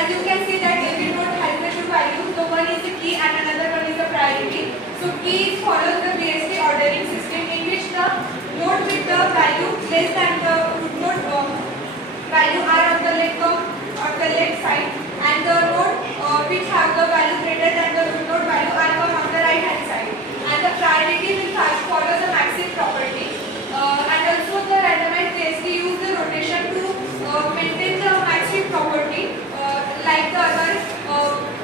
as you can see that every node has the two values. So one is the key and another one is the priority. So key follows the BST ordering system in which the node with the value less than the root node value are on the left side, and the node which have the value greater than the root node value are on the right hand side. And the priority will follow the maximum property. And also the randomized BST use the rotation to maintain the maximum property like the other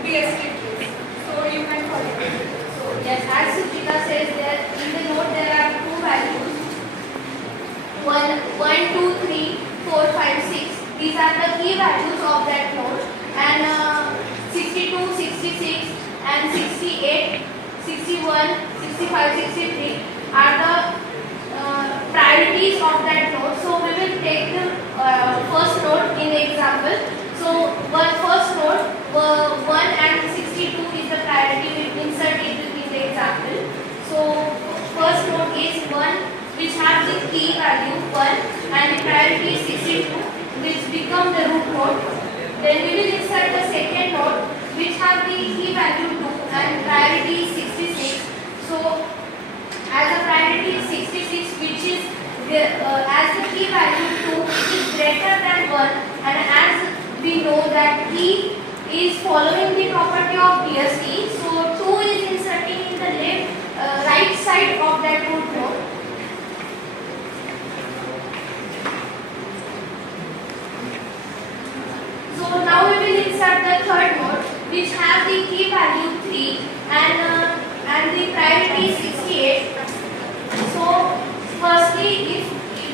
BST tools. So you can follow it. So yes, as Suchita says, that in the node there are two values, 1, 2, 3, 4, 5, 6. These are the key values of that node, and 62, 66 and 68, 61, 65, 63 are the priorities of that node. So we will take the first node in the example. So first node 1 and 62 is the priority. We will insert it in the example. So first node is 1, which has the key value 1, and the priority is 62, which become the root node. Then we will insert the second node, which has the key value 2 and priority is 66. So as the priority is 66, which is as the key value 2 is greater than 1, and as we know that key is following the property of BST, so 2 is inserting in the right side of that root node. So now we will insert the third node, which have the key value 3 and the priority is 68. So firstly, if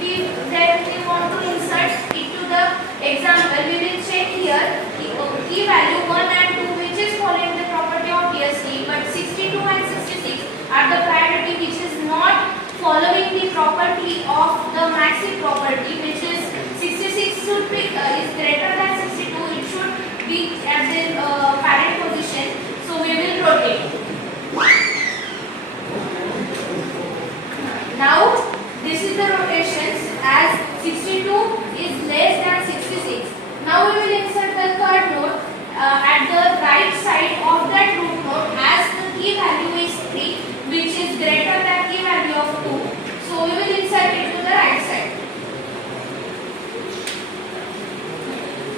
we want to insert it to the example, we will check here key value 1 and 2, which is following the property of BST, but 62 and 66 are the priority which is not following the property of the maximum property, which is 66 should be is greater than 62. It should be at the parent position. So we will rotate. Now this is the rotations as 62 is less than 66. Now we will insert the third node at the right side of that root node as the key value is 3, which is greater than key value of 2. So we will insert it to the right side.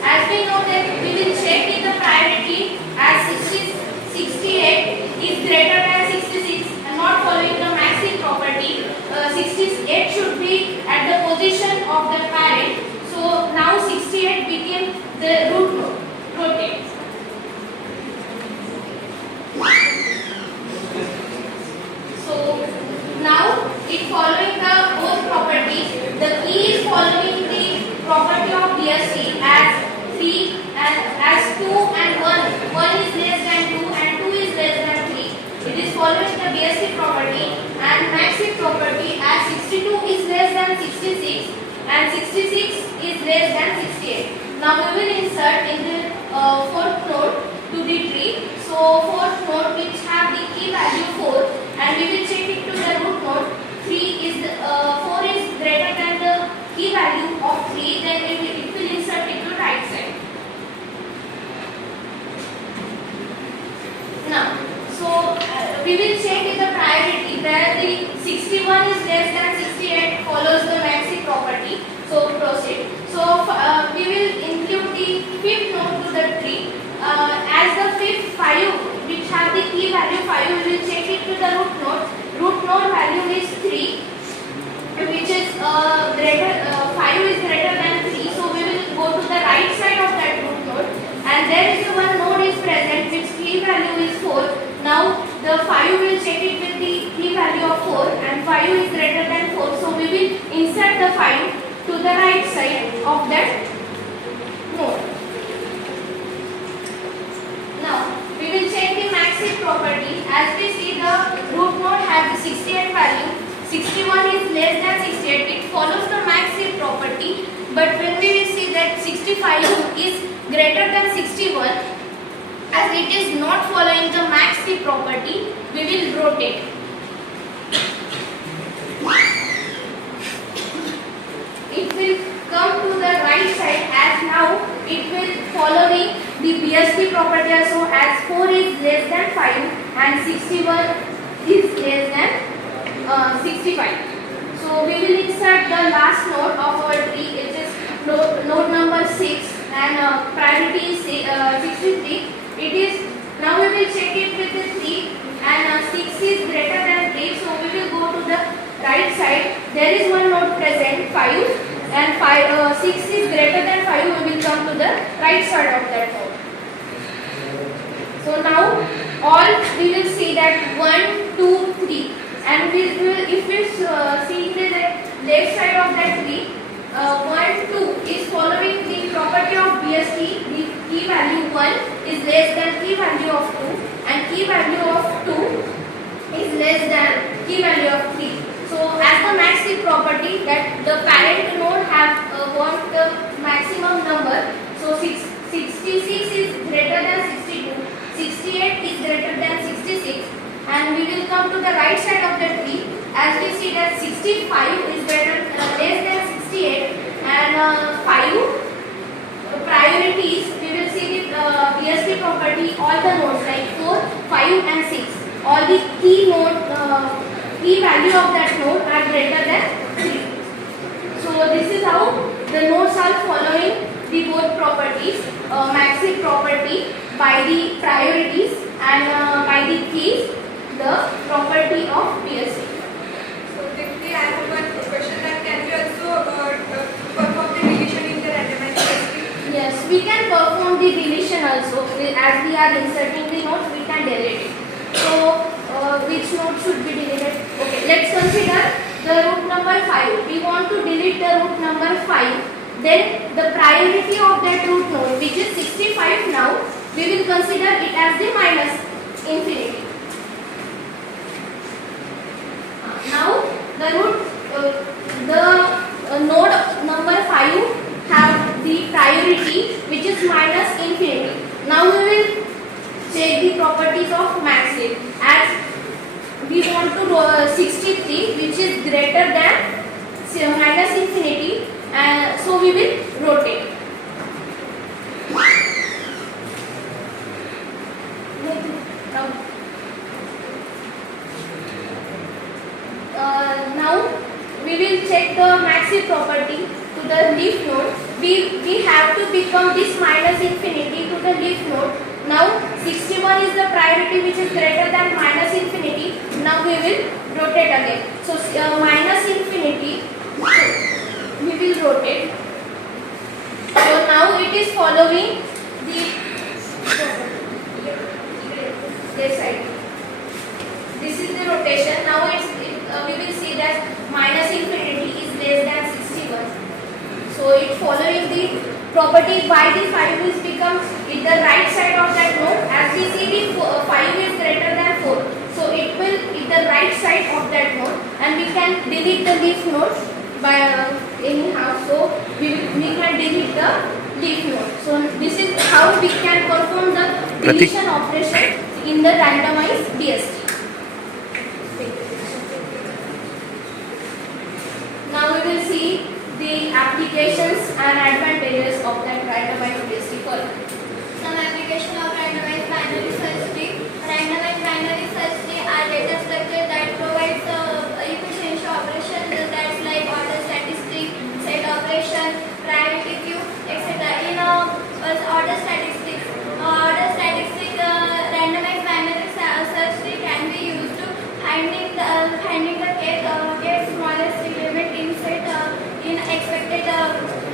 As we know that we will check in the priority as 68 is greater than 66 and not following the maximum property. 68 should be at the position of the parent. So now 68 became the root node. Rotate. So now it following the both properties. The key is following the property of BST as 3 and as 2 and 1. 1 is less than 2 and 2 is less than 3. It is following the BST property, and maximum property as 62 is less than 66 and 66 is less than 68. Now we will insert in the fourth node to the tree. So fourth node which have the key value 4, and we will check it to the root node. 4 is greater than the key value of 3, then it will insert it to right side. Now, so we will check in the priority where the 61 is less than 68 follows the maxi property. So proceed. So we will include the fifth node to the tree. As the fifth 5, which have the key value 5, we will check it to the root node. Root node value is 3, which is 5 is greater than 3. So we will go to the right side of that root node, and there is one node is present which key value is 4. Now the 5 will check it with the key value of 4, and 5 is greater than 4. So we will insert the 5 to the right side of that node. Now we will check the maximum property. As we see, the root node has the 68 value. 61 is less than 68. It follows the maximum property. But when we will see that 65 is greater than 61, as it is not following the maxi property, we will rotate. It will come to the right side, as now it will following the than 5 and 61 is less than 65. So we will insert the last node of our tree, it is node number 6 and priority is 63. It is, now we will check it with the 3 and 6 is greater than 3, so we will go to the right side. There is one node present 5 and 6 is greater than 5, we will come to the right side of that node. So now all we will see that 1, 2, 3 and we will, if we see the left side of that tree, 1, 2 is following the property of BST. The key value 1 is less than key value of 2 and key value of 2 is less than key value of 3. So as the maxi property that the parent node have want the maximum number. So 66 is greater than 62, 68 is greater than 66 and we will come to the right side of the tree. As we see that 65 is less than 68 and 5 priorities, we will see the BST property, all the nodes like 4, 5 and 6. All the key value of that node are greater than 3. So this is how the nodes are following the both properties, maxi property by the priorities and by the keys, the property of BST. So Dipti, I have one question that can we also perform the deletion in the randomized BST? Yes, we can perform the deletion also. As we are inserting the nodes, we can delete it. So which node should be deleted? Okay, let's consider the root number 5. We want to delete the root number 5. Then the priority of that root node, which is 65 now, we will consider it as the minus infinity. Now the node number 5 have the priority which is minus infinity. Now we will check the properties of maxi. As we want to 63 which is greater than minus infinity, and so we will rotate. Now we will check the maxi property to the leaf node. We have to become this minus infinity to the leaf node. Now 61 is the priority which is greater than minus infinity. Now we will rotate again. So minus infinity, we will rotate. So now it is following the this side. This is the rotation. Now we will see that minus infinity is less than 61. So it following the property by the 5 is becomes in the right side of that node. As we see the 5 is greater than 4. So it will in the right side of that node and we can delete the leaf nodes by anyhow. So we can delete the leaf node. So this is how we can perform the deletion operation in the randomized BST. Now we will see the applications and advantages of that randomized BST column. Some application of randomized binary search tree. Randomized binary search tree are data structure that provides efficiency operation that's like order statistic, set operation, priority queue, etc. In order statistics, randomized binary search tree can be used to finding the k smallest element in set in expected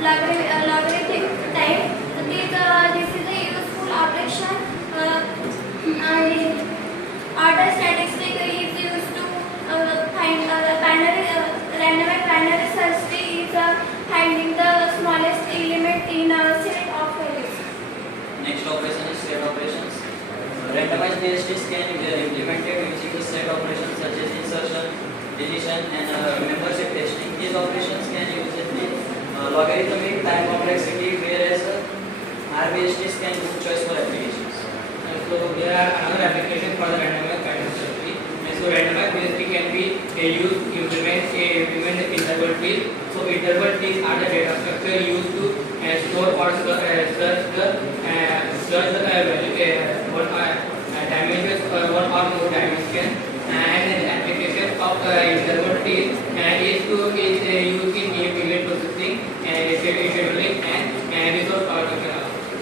logarithmic time. This is a useful operation. Order statistic is used to find randomized binary search tree is finding the smallest element in a set of values. Next operation is set operations. Randomized BSTs can be implemented using the set operations such as insertion, deletion, and membership testing. These operations can use the logarithmic time complexity, whereas RBSTs can use choiceful applications. So there are another application for the randomized binary search tree. So randomized BST can be used to implement the interval trees. So interval trees are the data structure used to store or search the dimensions interval T and H2 is used in image processing and scheduling and resource power consumption.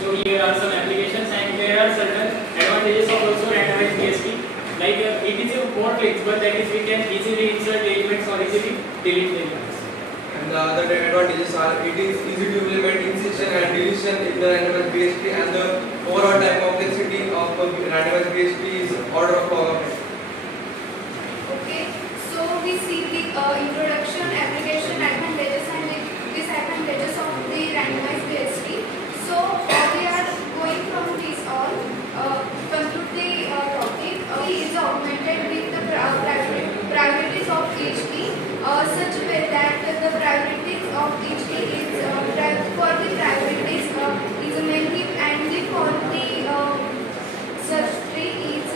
So here are some applications and there are certain advantages of also randomized BST. Like it is a more clicks, but that is we can easily insert elements or easily delete elements. And the other advantages are it is easy to implement insertion and deletion in the randomized BST, and the overall time complexity of randomized BST is order of magnitude. Okay, so we see the introduction, application, advantages and disadvantages of the randomized BST. So we are going from this all conclude the topic. Key is augmented with the priorities of each key, such a way that the priorities of each key is for the priorities is mainly and for the search tree is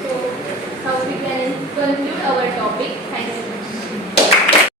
So how we can conclude?